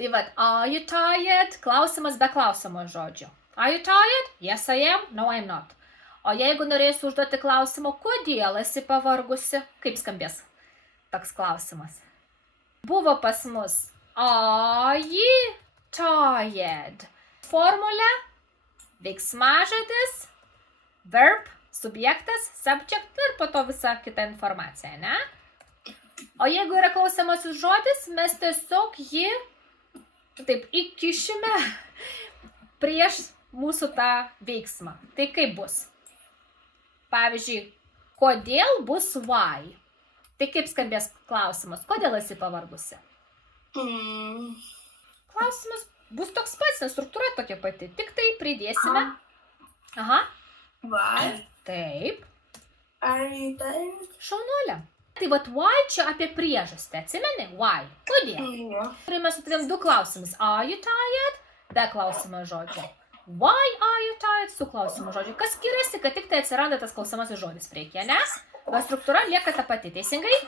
Tai vat, are you tired? Klausimas be klausimo žodžio. Are you tired? Yes, I am. No, I'm not. O jeigu norėsiu užduoti klausimą, kodėl esi pavargusi? Kaip skambės toks klausimas? Buvo pas mus are you tired? Formulė, veiksmažodis, verb, subjektas, subject ir po to visa kita informacija, ne? O jeigu yra klausiamasis žodis, mes tiesiog jį taip įkišime prieš mūsų tą veiksmą. Tai kaip bus? Pavyzdžiui, kodėl bus why? Tai kaip skambės klausimas? Kodėl esi pavargusi? Klausimas bus toks pats, nes struktūra tokia pati. Tik tai pridėsime. Aha. Why Taip. are you tired? Šaunuolė. Tai vat why čia apie priežastį. Atsimeni? Why? Kodėl? Yeah. Turime su tavim du klausimus. Are you tired? Be klausimo žodžio. Why are you tired? Su klausimo žodžiu. Kas skiriasi, kad tik tai atsiranda tas klausimasis žodis priekyje, ne? Bet struktūra lieka ta pati. Teisingai?